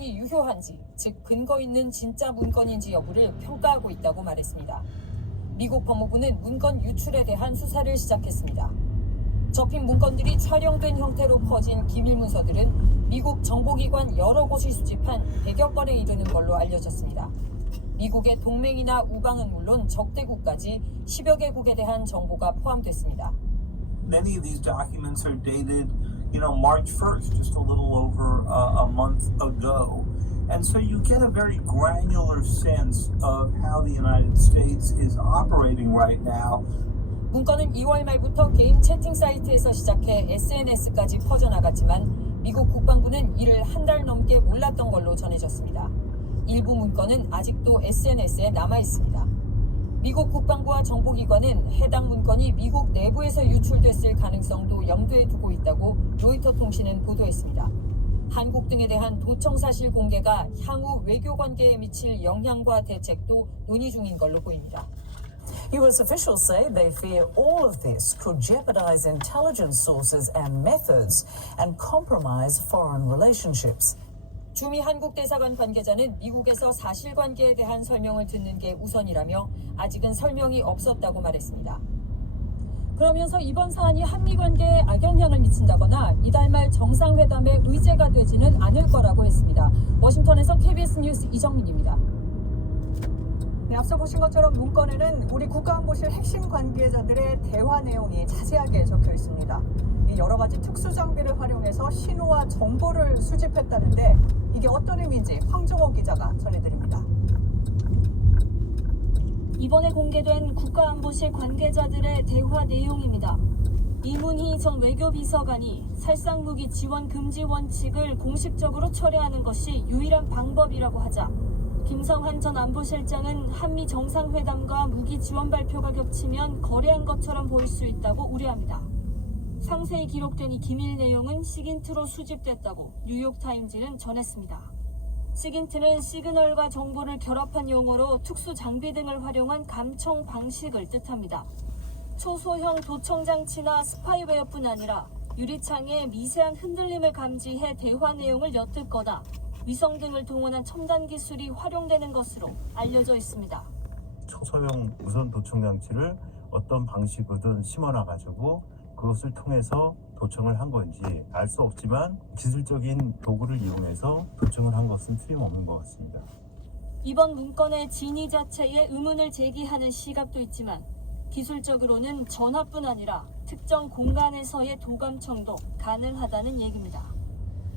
문건이 유효한지, 즉 근거 있는 진짜 문건인지 여부를 평가하고 있다고 말했습니다. 미국 법무부는 문건 유출에 대한 수사를 시작했습니다. 접힌 문건들이 촬영된 형태로 퍼진 기밀 문서들은 미국 정보기관 여러 곳이 수집한 100여 건에 이르는 걸로 알려졌습니다. 미국의 동맹이나 우방은 물론 적대국까지 10여 개국에 대한 정보가 포함됐습니다. Many of these documents are dated, March 1st, just a little over a month ago. And so you get a very granular sense of how the United States is operating right now. 문건은 2월 말부터 개인 채팅 사이트에서 시작해 SNS까지 퍼져나갔지만 미국 국방부는 이를 한 달 넘게 몰랐던 걸로 전해졌습니다. 일부 문건은 아직도 SNS에 남아 있습니다. 미국 국방부와 정보기관은 해당 문건이 미국 내부에서 유출됐을 가능성도 염두에 두고 있다고 로이터 통신은 보도했습니다. 한국 등에 대한 도청 사실 공개가 향후 외교 관계에 미칠 영향과 대책도 논의 중인 걸로 보입니다. U.S. officials say they fear all of this could jeopardize intelligence sources and methods and compromise foreign relationships. 주미 한국 대사관 관계자는 미국에서 사실관계에 대한 설명을 듣는 게 우선이라며 아직은 설명이 없었다고 말했습니다. 그러면서 이번 사안이 한미 관계에 악영향을 미친다거나 이달 말 정상회담의 의제가 되지는 않을 거라고 했습니다. 워싱턴에서 KBS 뉴스 이정민입니다. 네, 앞서 보신 것처럼 문건에는 우리 국가안보실 핵심 관계자들의 대화 내용이 자세하게 적혀 있습니다. 여러 가지 특수 장비를 활용해서 신호와 정보를 수집했다는데 이게 어떤 의미인지 황정호 기자가 전해드립니다. 이번에 공개된 국가안보실 관계자들의 대화 내용입니다. 이문희 전 외교비서관이 살상무기 지원 금지 원칙을 공식적으로 철회하는 것이 유일한 방법이라고 하자 김성한 전 안보실장은 한미 정상회담과 무기 지원 발표가 겹치면 거래한 것처럼 보일 수 있다고 우려합니다. 상세히 기록된 이 기밀 내용은 시긴트로 수집됐다고 뉴욕타임즈는 전했습니다. 시긴트는 시그널과 정보를 결합한 용어로 특수 장비 등을 활용한 감청 방식을 뜻합니다. 초소형 도청 장치나 스파이웨어뿐 아니라 유리창에 미세한 흔들림을 감지해 대화 내용을 엿듣거나 위성 등을 동원한 첨단 기술이 활용되는 것으로 알려져 있습니다. 초소형 무선 도청 장치를 어떤 방식으로든 심어놔가지고 그것을 통해서 도청을 한 건지 알 수 없지만 기술적인 도구를 이용해서 도청을 한 것은 틀림없는 것 같습니다. 이번 문건의 진위 자체에 의문을 제기하는 시각도 있지만 기술적으로는 전화뿐 아니라 특정 공간에서의 도감청도 가능하다는 얘기입니다.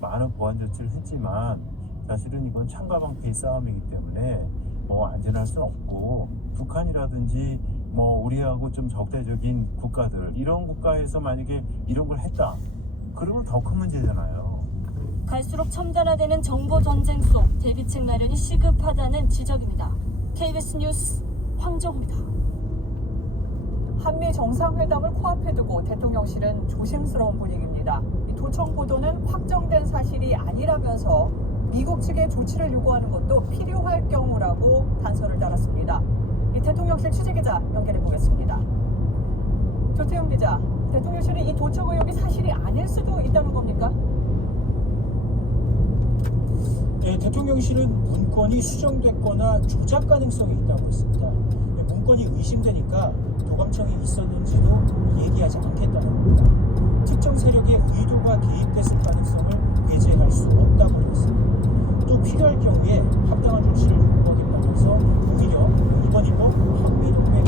많은 보안 조치를 했지만 사실은 이건 창과 방패의 싸움이기 때문에 안전할 수는 없고 북한이라든지 우리하고 좀 적대적인 국가들 이런 국가에서 만약에 이런 걸 했다 그러면 더 큰 문제잖아요. 갈수록 첨단화되는 정보 전쟁 속 대비책 마련이 시급하다는 지적입니다. KBS 뉴스 황정호입니다. 한미 정상회담을 코앞에 두고 대통령실은 조심스러운 분위기입니다. 이 도청 보도는 확정된 사실이 아니라면서 미국 측에 조치를 요구하는 것도 필요할 경우라고 단서를 달았습니다. 이 대통령실 취재기자 연결해 보겠습니다. 조태영 기자, 대통령실은 이 도청 의혹이 사실이 아닐 수도 있다는 겁니까? 네, 대통령실은 문건이 수정됐거나 조작 가능성이 있다고 했습니다. 문건이 의심되니까 도감청이 있었는지도 얘기하지 않겠다는 겁니다. 특정 세력의 의도가 개입됐을 가능성을 배제할 수 없다고 했습니다. 또 필요할 경우에 합당한 조치를 요구하겠다면서 오히려 이번 일로 한미동맹의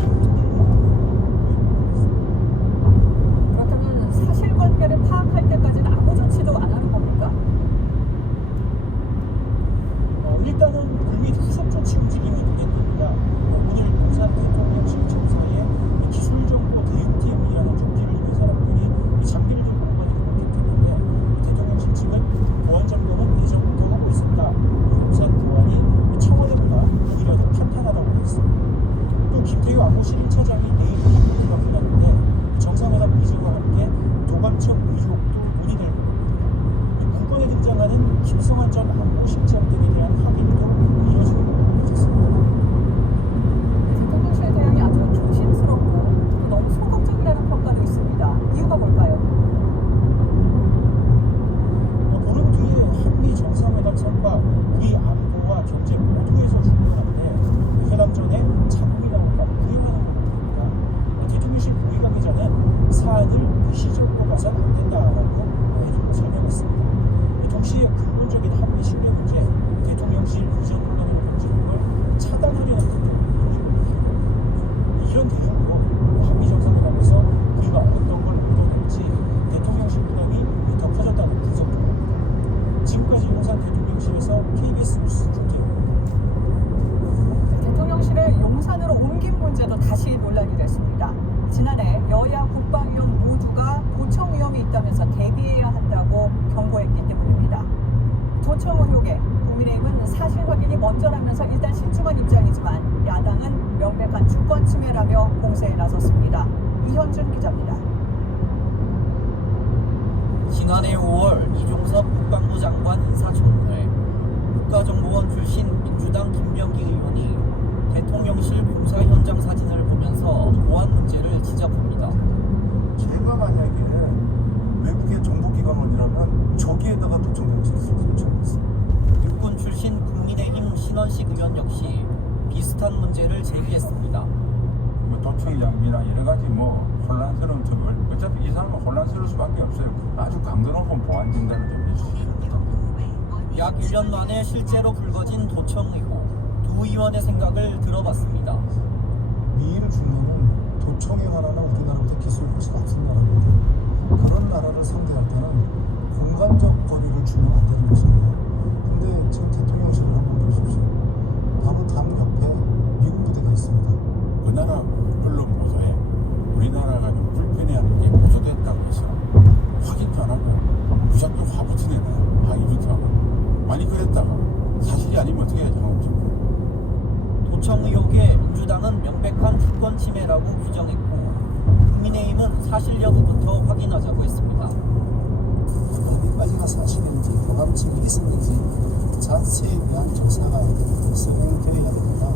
그렇다면 사실관계를 파악할 때까지는 아무 조치도 안 하는 겁니까? 일단은 불밑 후속 조치 움직임이 눈에 띕니다. 오늘 용산 대통령실 청사에 기술정보 대응팀이라는 조끼를 입은 사람들이 장비를 들고 오가니까 밝혔는데 대통령실 측은 보안 점검은 예전부터 하고 있었다. 용산 보안이 청와대보다 오히려 더 탄탄하다고 했습니다. 또 경제 모두에서 중요한데 회담 전에 자국이라고 부인하는 겁니다. 대통령실 고위 관계자는 사안을 일시적으로 봐서는 안 된다라고 설명했습니다. 동시에 근본적인 한미 신뢰 문제, 대통령실 이전 논란을 움직임을 차단하려는 것, 이런 대응으로 한미 정상회담에서 우리가 어떤 걸 얻어낼지 대통령실 부담이 더 커졌다는 분석도 나옵니다. 지금까지 용산 대통령실에서 KBS 뉴스 김태입니다. 대통령실을 용산으로 옮긴 문제도 다시 논란이 됐습니다. 지난해 여야 국방위원 모두가 도청 위험이 있다면서 대비해야 한다고 경고했기 때문입니다. 도청 의혹에 국민의힘은 사실 확인이 먼저라면서 일단 신중한 입장이지만 야당은 명백한 주권 침해라며 공세에 나섰습니다. 이현준 기자입니다. 지난해 5월 이종섭 국방부 장관 인사청문회 국가정보원 출신 민주당 김병기 의원이 대통령실 공사 현장 사진을 보면서 보안 문제를 지적합니다. 제가 만약에 외국의 정보기관원이라면 저기에다가 도청장치를 설치했어요. 육군 출신 국민의힘 신원식 의원 역시 비슷한 문제를 제기했습니다. 뭐 도청이 장비나 여러 가지 뭐 혼란스러운 점을 어차피 이 사람은 혼란스러울 수밖에 없어요. 아주 강도 높은 보안 진단을 좀 해주셔야 됩니다. 약 1년 만에 실제로 불거진 도청 의혹. 두 의원의 생각을 들어봤습니다. 미일 중에는 도청에 관한 우리나라보다 기술이 훨씬 앞선 나라입니다. 그런 나라를 상대할 때는 공간적 거리를 주면 안 되는 것입니다. 근데 지금 대통령실을 한번 보십시오. 바로 담 옆에 미국 부대가 있습니다. 어느 나라 언론 보도에 우리나라가 좀 불편해하는 게 보도됐다고 해서 확인도 안 하고 무작정 화부터 내나요? 항의부터 하고. 만약 그랬다가 사실이 아니면 어떻게 해야 정합니까? 도청 의혹에 민주당은 명백한 주권 침해라고 규정했고 국민의힘은 사실 여부부터 확인하자고 했습니다. 어디까지가 사실인지 도감침이 있었는지 그 자체에 대한 조사가 진행되어야 됩니다.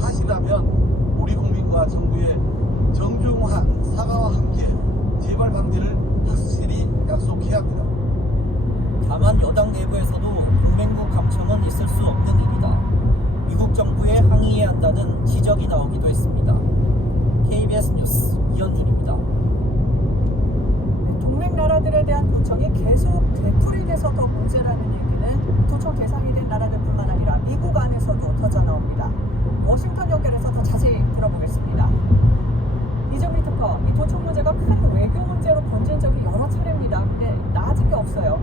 사실이라면 우리 국민과 정부의 정중한 사과와 함께 재발 방지를 확실히 약속해야 합니다. 다만 여당 내부에서도 동맹국 감청은 있을 수 없는 일이다. 미국 정부에 항의해야 한다는 지적이 나오기도 했습니다. KBS 뉴스 이현준입니다. 동맹 나라들에 대한 도청이 계속 되풀이돼서 더 문제라는 얘기는 도청 대상이 된 나라들뿐만 아니라 미국 안에서도 터져 나옵니다. 워싱턴 연결해서 더 자세히 들어보겠습니다. 이정미 특파, 이 도청 문제가 큰 외교 문제로 번진 적이 여러 차례입니다. 근데 나아진 게 없어요.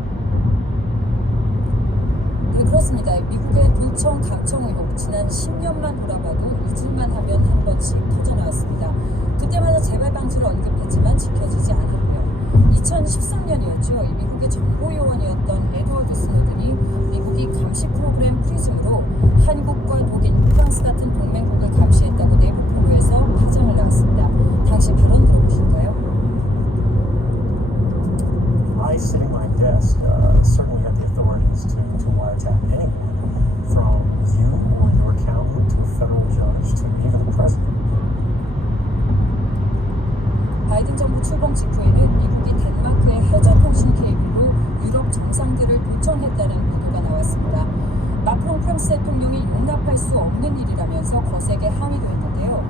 네, 그렇습니다. 미국의 도청 감청 의혹 지난 10년만 돌아봐도 잊을만 하면 한 번씩 터져나왔습니다. 그때마다 재발 방지를 언급했지만 지켜지지 않았고요. 2013년이었죠. 미국의 정보요원이었던 에드워드 스노든이 미국이 감시 프로그램 프리즘으로 한국과 독일, 프랑스 같은 동맹국을 감시했다고 내부 보도에서 파장을 낳았습니다. 당시 발언 들어보실까요? I, sitting my desk, certainly had the authorities to wiretap anyone, from you or your accountant to a federal judge to even the president. 바이든 정부 출범 직후에는 미국이 덴마크의 해저통신 케이블로 유럽 정상들을 도청했다는 보도가 나왔습니다. 마크롱 프랑스 대통령이 용납할 수 없는 일이라면서 거세게 항의도 했는데요.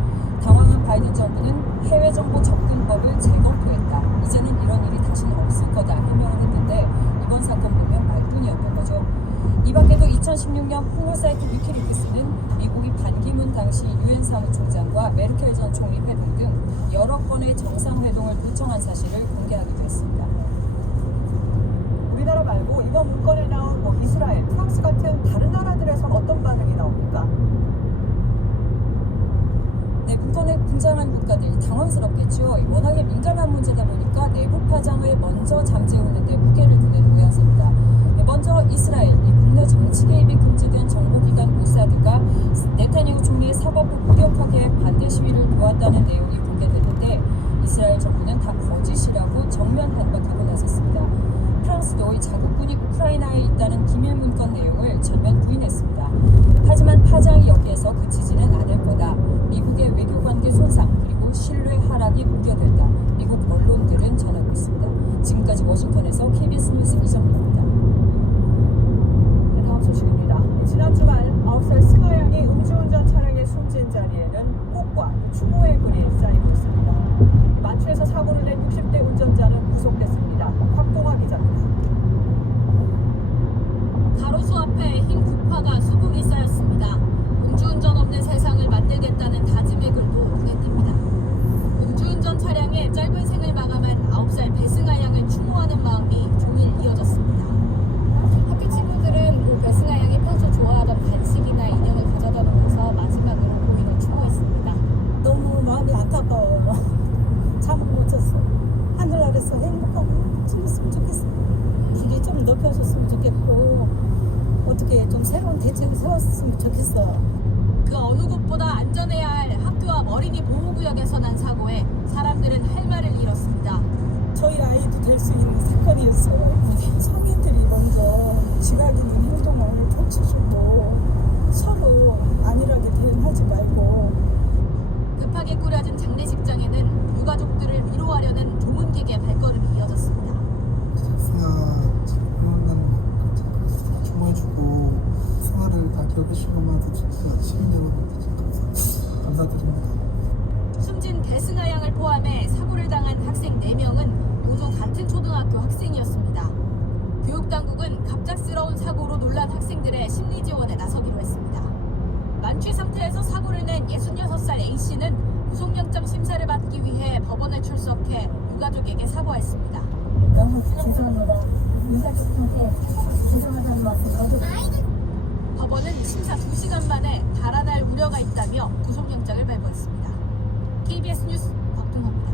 당황한 바이든 정부는 해외 정보 접근법을 재검토했다. 이제는 이런 일이 다시는 없을 거다 해명을 했는데 이번 사건 보면 말뿐이었던 거죠. 이 밖에도 2016년 폭로 사이트 위키리크스는 미국이 반기문 당시 유엔 사무총장과 메르켈 전 총리 회동 등 여러 건의 정상회동을 도청한 사실을 공개하기도 했습니다. 우리나라 말고 이번 문건에 나온 이스라엘, 프랑스 같은 다른 나라들에선 어떤 반응이 나옵니까? 네, 문건에 등장한 국가들이 당황스럽겠죠. 워낙에 민감한 문제다 보니까 내부 파장을 먼저 잠재우는 데 무게를 두는 모양새입니다. 먼저 이스라엘, 이 국내 정치 개입이 금지된 정보기관 모사드가 네타냐후 총리의 사법부 무력화계획 반대 시위를 도왔다는 내용이 공개됐는데 이스라엘 정부는 다 거짓이라고 정면 반박하고 나섰습니다. 프랑스도 이 자국군이 우크라이나에 있다는 기밀 문건 내용을 전면 부인했습니다. 하지만 파장이 여기에서 그치지는 않을 거다. 미국의 외교관계 손상 그리고 신뢰 하락이 우려된다. 미국 언론들은 전하고 있습니다. 지금까지 워싱턴에서 KBS 뉴스 이정입니다. 다음 소식입니다. 지난 주말 앞에 흰 국화가 수국이 쌓였습니다. 음주운전 없는 세상을 만들겠다는 다짐의 글도 눈에 띕니다. 음주운전 차량의 짧은 생을 마감한 9살 배승아 양을 추모하는 마음이 종일 이어졌습니다. 학교 친구들은 배승아 양이 평소 좋아하던 간식이나 인형을 가져다 놓고서 마지막으로 고인을 추모했습니다. 너무 마음이 안타까워요. 잠을 못 잤어. 하늘 아래서 행복하고 지냈으면 좋겠어. 길이 좀 넓혀졌으면 좋겠고 어떻게 좀 새로운 대책을 세웠으면 좋겠어. 그 어느 곳보다 안전해야 할 학교 앞 어린이 보호구역에서 난 사고에 사람들은 할 말을 잃었습니다. 저희 아이도 될 수 있는 사건이었어요. 성인들이 먼저 지각 있는 행동을 펼치시고 서로 안일하게 대응하지 말고 급하게 꾸려진 장례식장에는 유가족들을 위로하려는 조문객의 발걸음이 이어졌습니다. 승아 그런 좋아해주고 승아를 다 기억해주신 것만으로도 진짜 시민 여러분들 감사드립니다. 숨진 배승아 양을 포함해 사고를 당한 학생 4명은 모두 같은 초등학교 학생이었습니다. 교육당국은 갑작스러운 사고로 놀란 학생들의 심리 지원에 나서기로 했습니다. 만취 상태에서 사고를 낸 66살 A씨는 구속영장 심사를 받기 위해 법원에 출석해 유가족에게 사과했습니다. 너무 죄송합니다. 유가족한테 죄송하다는 말씀 어디 법원은 심사 2시간 만에 달아날 우려가 있다며 구속영장을 발부했습니다. KBS 뉴스 박동호입니다.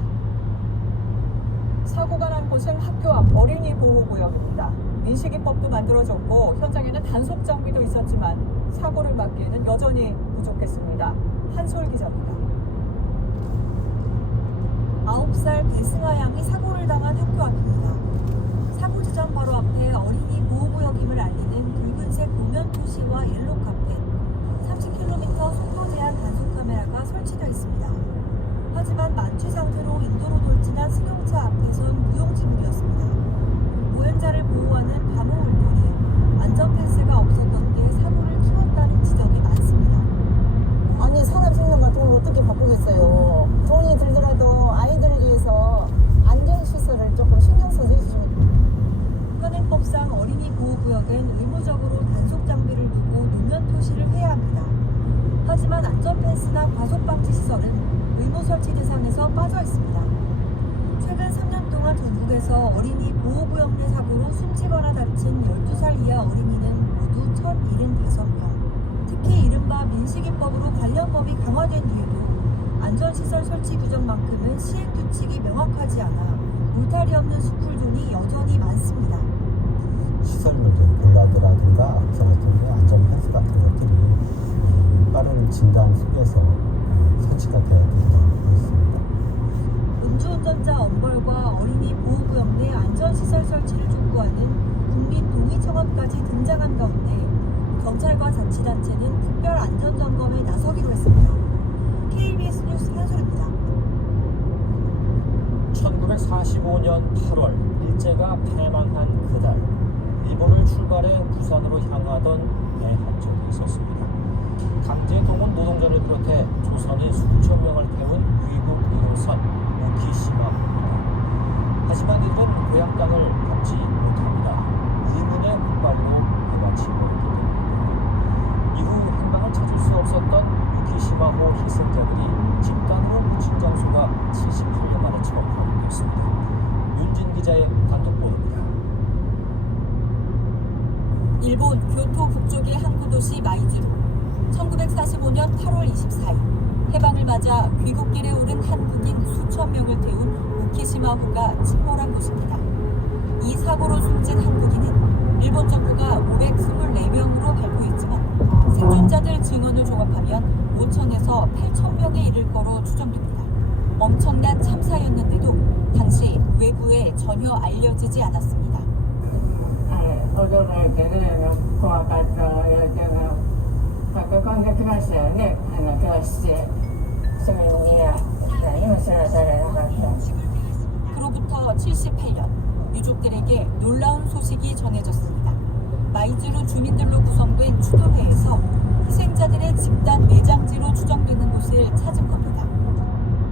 사고가 난 곳은 학교 앞 어린이 보호구역입니다. 민식이법도 만들어졌고 현장에는 단속 장비도 있었지만 사고를 막기에는 여전히 부족했습니다. 한솔 기자입니다. 9살 배승아 양이 사고를 당한 학교 앞입니다. 사고 지점 바로 앞에 어린이 보호구역임을 알리는 붉은색 도면 표시와 옐로 카펫, 30km 속도 제한 단속 카메라가 설치되어 있습니다. 하지만 만취 상태로 인도로 돌진한 승용차 앞에선 무용지물이었습니다. 보행자를 보호하는 밤호 울돌이, 안전펜스가 없었던 게 사고를 키웠다는 지적이 많습니다. 아니 사람 죽는 걸 돈을 어떻게 바꾸겠어요. 돈이 들더라도 아이들을 위해서 안전시설을 조금 신경 써서 해주시면 현행법상 어린이 보호구역엔 의무적으로 단속 장비를 두고 노면 표시를 해야 합니다. 하지만 안전펜스나 과속방지 시설은 의무 설치 대상에서 빠져 있습니다. 최근 3년 동안 전국에서 어린이 보호구역 내 사고로 숨지거나 다친 12살 이하 어린이는 모두 1,075명. 특히 이른바 민식이법으로 관련 법이 강화된 뒤에도 안전시설 설치 규정만큼은 시행규칙이 명확하지 않아 울타리 없는 스쿨존이 여전히 많습니다. 시설물들, 볼라드라든가 앞서 같은 게 안전 펜스 같은 것들이 빠른 진단 속에서 설치가 돼야 된다고 있습니다. 음주운전자 엄벌과 어린이 보호구역 내 안전시설 설치를 촉구하는 국민동의청원까지 등장한 가운데 경찰과 자치단체는 특별 안전점검에 나서기로 했습니다. KBS 뉴스 한솔입니다. 1945년 8월 일제가 패망한 그달 일본을 출발해 부산으로 향하던 배 한 척이 있었습니다. 강제 동원 노동자를 비롯해 조선인 수천 명을 태운 귀국 1호선 우키시마입니다. 하지만 이들은 고향 땅을 받지 못합니다. 의문의 폭발로 배가 침몰했기 때문입니다. 이후 행방을 찾을 수 없었던 우키시마호 희생자들이 집단으로 묻힌 장소가 78년 만에 처음 확인됐습니다. 윤진 기자의 단독 보도입니다. 일본 교토 북쪽의 항구 도시 마이즈루. 1945년 8월 24일 해방을 맞아 귀국길에 오른 한국인 수천 명을 태운 우키시마호가 침몰한 곳입니다. 이 사고로 숨진 한국인은 일본 정부가 524명으로 발표했지만 생존자들 증언을 종합하면 5천에서 8천 명에 이를 거로 추정됩니다. 엄청난 참사였는데도 당시 외부에 전혀 알려지지 않았습니다. 驚いてね、怖かったやけど、駆け込んできましたよね、教室へ。すぐに今知らされなかった。 그로부터 78년, 유족들에게 놀라운 소식이 전해졌습니다. 마이즈루 주민들로 구성된 추도회에서 희생자들의 집단 매장지로 추정되는 곳을 찾은 겁니다.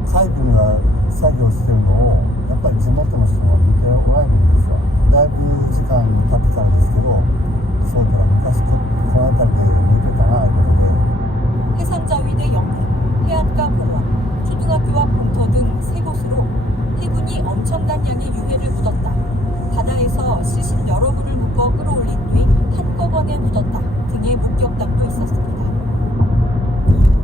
細部が作業してるのをやっぱぱり地元の人が見ておられるんですよ。だいぶ時間経ってからですけど、そうだ昔この辺りで見てたなということで。 해상자위대 영내, 해안가 공원, 초등학교와 공터 등 3곳으로 해군이 엄청난 양의 유해를 묻었다. 바다에서 시신 여러 구를 묶어 끌어올린 뒤 한꺼번에 묻었다 등의 목격담도 있었습니다.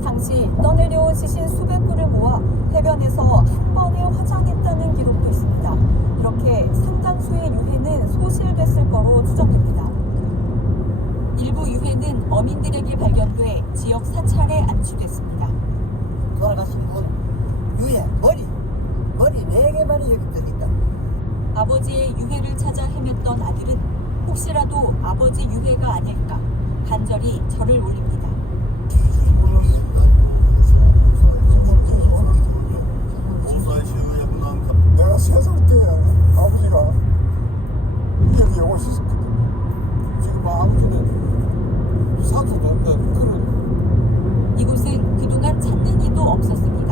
당시 떠내려온 시신 수백 구를 모아 해변에서 한 번에 화장했다는 기록도 있습니다. 이렇게 상당수의 유해는 소실됐을 거로 추정됩니다. 일부 유해는 어민들에게 발견돼 지역 사찰에 안치됐습니다. 돌아가신 분 유해 머리 4개만이 여기 떠있다. 아버지의 유해를 찾아 헤맸던 아들은 혹시라도 아버지 유해가 아닐까 간절히 절을 올립니다. 내가 3살 때 아버지가 여기 영어시 있었거든. 지금 아버지는 사도도 없는 그런. 이곳은 그동안 찾는 이도 없었습니다.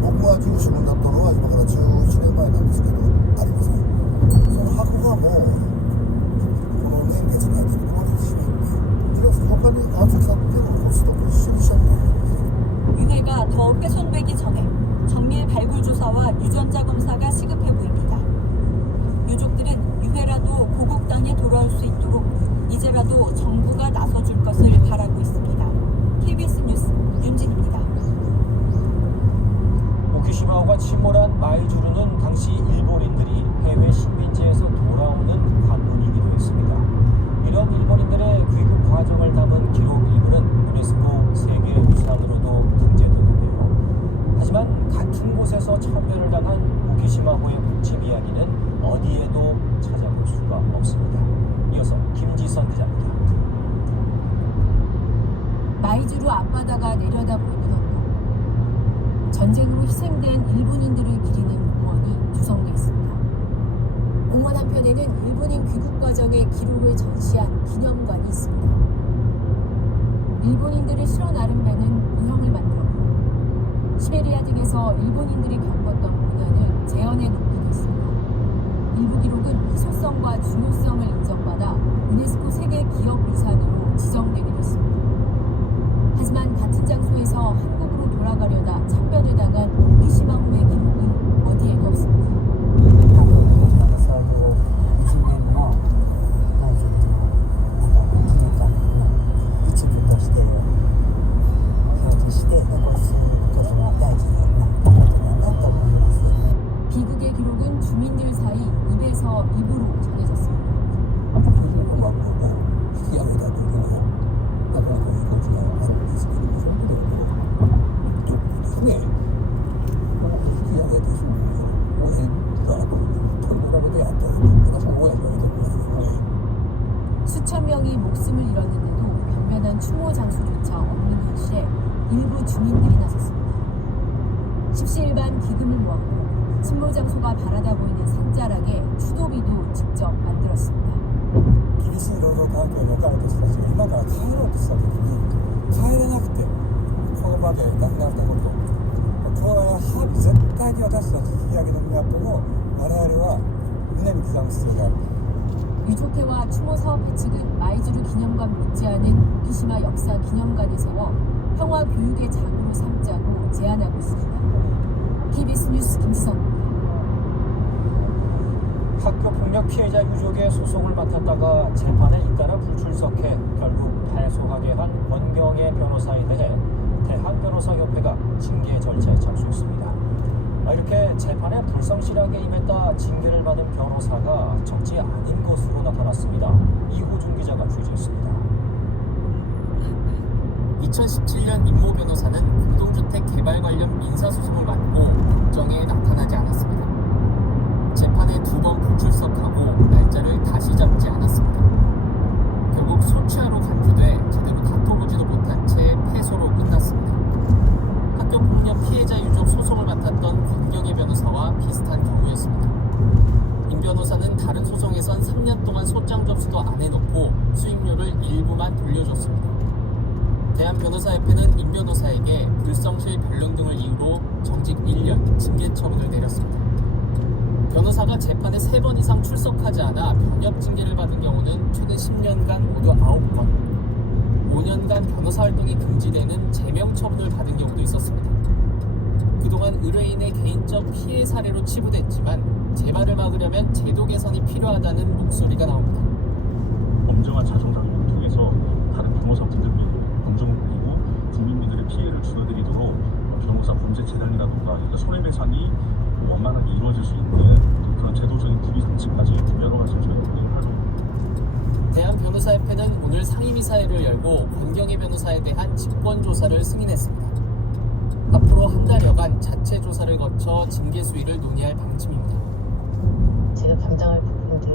僕が中心になったのは今から17年前なんですけど、ありません。その箱がもうこの年月の間に壊れてしまって、그래서他に預かってのコストと一緒にしちゃった。 유해가 더 훼손되기 전에 정밀 발굴 조사와 유전자 검사가 시급해 보입니다. 유족들은 유해라도 고국 땅에 돌아올 수 있도록 이제라도 정부가 나서줄 것을 바라고 있습니다. KBS 뉴스 윤진입니다. 후쿠시마호가 침몰한 마이주루는 당시 일본인들이 해외 식민지에서 돌아오는 관문이기도 했습니다. 이런 일본인들의 귀국 과정을 담은 기록 일부는 유네스코 세계유산으로도 등재됐는데요. 하지만 같은 곳에서 참배를 당한 후쿠시마호의 북집 이야기는 어디에도 찾아볼 수가 없습니다. 이어서 김지선 기자입니다. 마이주루 앞바다가 내려다 보이는 언덕. 전쟁으로 희생된 일본인들을 기리는 공원이 조성돼 있습니다. 공원 한편에는 일본인 귀국 과정의 기록을 전시한 기념관이 있습니다. 일본인들을 실어 나른 배는 모형을 만들었고 시베리아 등에서 일본인들이 겪었던 고난을 재현해 놓기도 했습니다. 일부 기록은 희소성과 중요성을 인정받아 유네스코 세계 기억유산으로 지정되기도 했습니다. 하지만 같은 장소에서 한국으로 돌아가려다 참배를 당한 후쿠시마호의 기록은 어디에도 없습니다. 비극의 기록은 주민들 사이 입에서 입으로 전해졌습니다. 수천 명이 목숨을 잃었는데도 변변한 추모 장소조차 없는 현실에 일부 주민들이 나섰습니다. 십시일반 기금을 모았고 침몰 장소가 바라다 보이는 산자락에 추도비도 직접 만들었습니다. 厳しい労働環境に置かれた人たちが今から帰ろうとした時に帰れなくてこの場で亡くなったこと、これはやはり絶対に私たち引き上げの港を我々は胸に刻む必要がある。 유족회와 추모 사업회 측은 마이주루 기념관 못지않은 후쿠시마 역사 기념관을 세워 평화 교육의 장으로 삼자고 제안하고 있습니다. KBS 뉴스 김지선. 학교 폭력 피해자 유족의 소송을 맡았다가 재판에 잇따라 불출석해 결국 패소하게 한 권경의 변호사에 대해 대한변호사협회가 징계 절차에 착수했습니다. 이렇게 재판에 불성실하게 임했다 징계를 받은 변호사가 적지 않은 것으로 나타났습니다. 이호준 기자가 취재했습니다. 2017년 임모 변호사는 공동주택 개발 관련 민사소송을 맡고 법정에 나타나지 않았습니다. 재판에 2번 불출석하고 날짜를 다시 잡지 않았습니다. 결국 소치하로 간주돼 제대로 다퉈보지도 못한 채 패소로 끝났습니다. 학교폭력 피해자 유족 소송을 맡았던 권경의 변호사와 비슷한 경우였습니다. 임 변호사는 다른 소송에선 3년 동안 소장 접수도 안 해놓고 수임료를 일부만 돌려줬습니다. 대한변호사협회는 임 변호사에게 불성실 변론 등을 이유로 정직 1년 징계 처분을 내렸습니다. 변호사가 재판에 3번 이상 출석하지 않아 변협 징계를 받은 경우는 최근 10년간 모두 9건, 5년간 변호사 활동이 금지되는 제명 처분을 받은 경우도 있었습니다. 그동안 의뢰인의 개인적 피해 사례로 치부됐지만 재발을 막으려면 제도 개선이 필요하다는 목소리가 나옵니다. 엄정한 자정 작업을 통해서 다른 변호사분들이 공정을 그리고 국민들의 피해를 줄여드리도록 변호사 범죄 재단이라든가 손해배상이 원만하게 이루어질 수 있는 그런 제도적인 구비 장치까지 여러 가지 저희들이 활동. 대한변호사협회는 오늘 상임이사회를 열고 권경희 변호사에 대한 직권조사를 승인했습니다. 앞으로 한 달여간 자체 조사를 거쳐 징계 수위를 논의할 방침입니다. 제가 감당할 부분들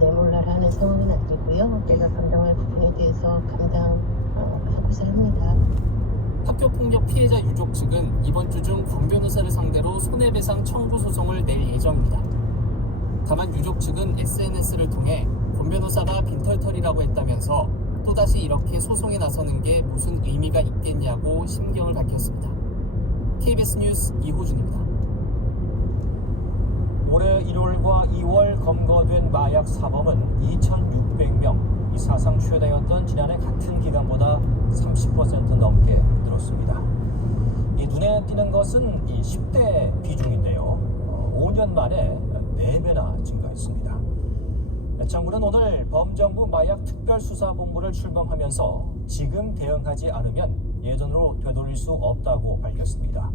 내몰라라 하는 상황은 아니고요. 내가 감당할 부분에 대해서 감당하고자 합니다. 학교폭력 피해자 유족 측은 이번 주 중 권 변호사를 상대로 손해배상 청구 소송을 낼 예정입니다. 다만 유족 측은 SNS를 통해 권 변호사가 빈털털이라고 했다면서 또다시 이렇게 소송에 나서는 게 무슨 의미가 있겠냐고 심경을 밝혔습니다. KBS 뉴스 이호준입니다. 올해 1월과 2월 검거된 마약 사범은 2,600명, 이 사상 최다였던 지난해 같은 기간보다 30% 넘게 늘었습니다. 이 눈에 띄는 것은 이 10대 비중인데요. 5년 만에 4배나 증가했습니다. 정부는 오늘 범정부 마약특별수사본부를 출범하면서 지금 대응하지 않으면 예전으로 되돌릴 수 없다고 밝혔습니다.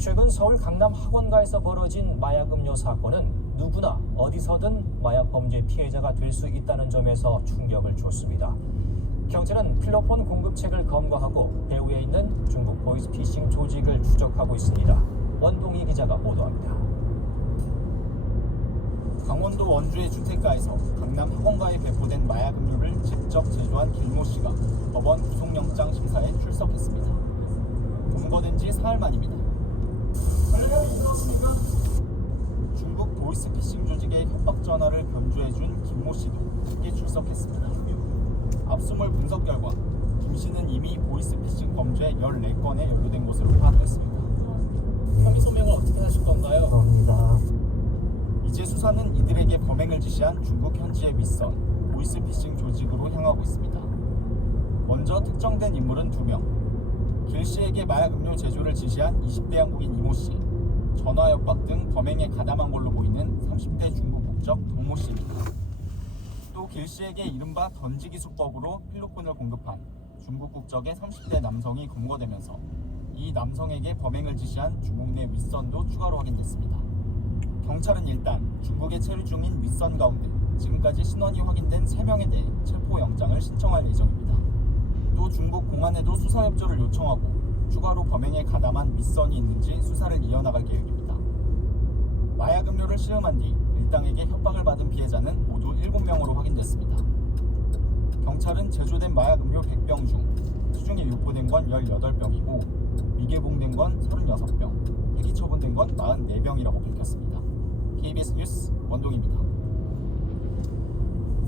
최근 서울 강남 학원가에서 벌어진 마약 음료 사건은 누구나 어디서든 마약 범죄 피해자가 될 수 있다는 점에서 충격을 줬습니다. 경찰은 필로폰 공급책을 검거하고 배후에 있는 중국 보이스피싱 조직을 추적하고 있습니다. 원동희 기자가 보도합니다. 강원도 원주의 주택가에서 강남 학원가에 배포된 마약 음료를 직접 제조한 김모 씨가 법원 구속영장 심사에 출석했습니다. 검거된 지 사흘 만입니다. 중국 보이스피싱 조직의 협박 전화를 변조해준 김모 씨도 함께 출석했습니다. 압수물 분석 결과 김 씨는 이미 보이스피싱 범죄 14건에 연루된 것으로 파악됐습니다. 혐의 소명을 어떻게 하실 건가요? 이제 수사는 이들에게 범행을 지시한 중국 현지의 윗선 보이스피싱 조직으로 향하고 있습니다. 먼저 특정된 인물은 2명. 길 씨에게 마약 음료 제조를 지시한 20대 한국인 이모 씨, 전화 협박 등 범행에 가담한 걸로 보이는 30대 중국 국적 동모 씨입니다. 또 길 씨에게 이른바 던지기 수법으로 필로폰을 공급한 중국 국적의 30대 남성이 검거되면서 이 남성에게 범행을 지시한 중국 내 윗선도 추가로 확인됐습니다. 경찰은 일단 중국에 체류 중인 윗선 가운데 지금까지 신원이 확인된 3명에 대해 체포영장을 신청할 예정입니다. 또 중국 공안에도 수사 협조를 요청하고 추가로 범행에 가담한 윗선이 있는지 수사를 이어나갈 계획입니다. 마약 음료를 시음한 뒤 일당에게 협박을 받은 피해자는 모두 7명으로 확인됐습니다. 경찰은 제조된 마약 음료 100병 중 수중에 유포된 건 18병이고 미개봉된 건 36병, 폐기 처분된 건 44병이라고 밝혔습니다. KBS 뉴스 원동입니다.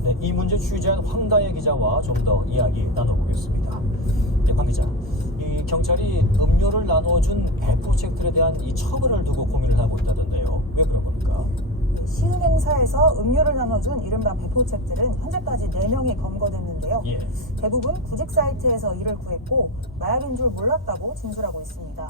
네, 이 문제 취재한 황다혜 기자와 좀 더 이야기 나눠보겠습니다. 네, 황 기자, 이 경찰이 음료를 나눠준 배포책들에 대한 이 처벌을 두고 고민을 하고 있다던데요. 왜 그런 겁니까? 시흥 행사에서 음료를 나눠준 이른바 배포책들은 현재까지 4명이 검거됐는데요. 예. 대부분 구직 사이트에서 이를 구했고 마약인 줄 몰랐다고 진술하고 있습니다.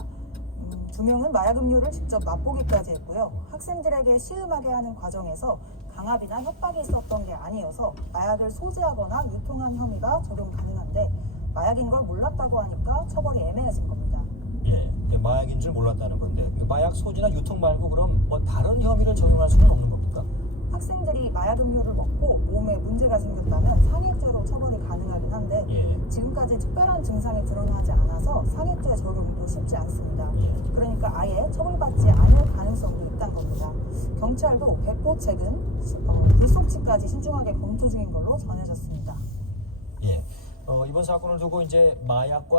2명은 마약 음료를 직접 맛보기까지 했고요. 학생들에게 시음하게 하는 과정에서 강압이나 협박이 있었던 게 아니어서 마약을 소지하거나 유통한 혐의가 적용 가능한데 마약인 걸 몰랐다고 하니까 처벌이 애매해진 겁니다. 예, 마약인 줄 몰랐다는 건데 마약 소지나 유통 말고 그럼 뭐 다른 혐의를 적용할 수는 없는 겁니까? 학생들이 마약 음료를 먹고 몸에 문제가 생겼다면 상해죄로 처벌이 가능하긴 한데 지금까지 특별한 증상이 드러나지 않아서 상해죄 적용도 쉽지 않습니다. 그러니까 아예 처벌받지 않을 가능성도 있다는 겁니다. 경찰도 배포책은 불송치까지 신중하게 검토 중인 걸로 전해졌습니다. 예, 이번 사건을 두고 이제 마약과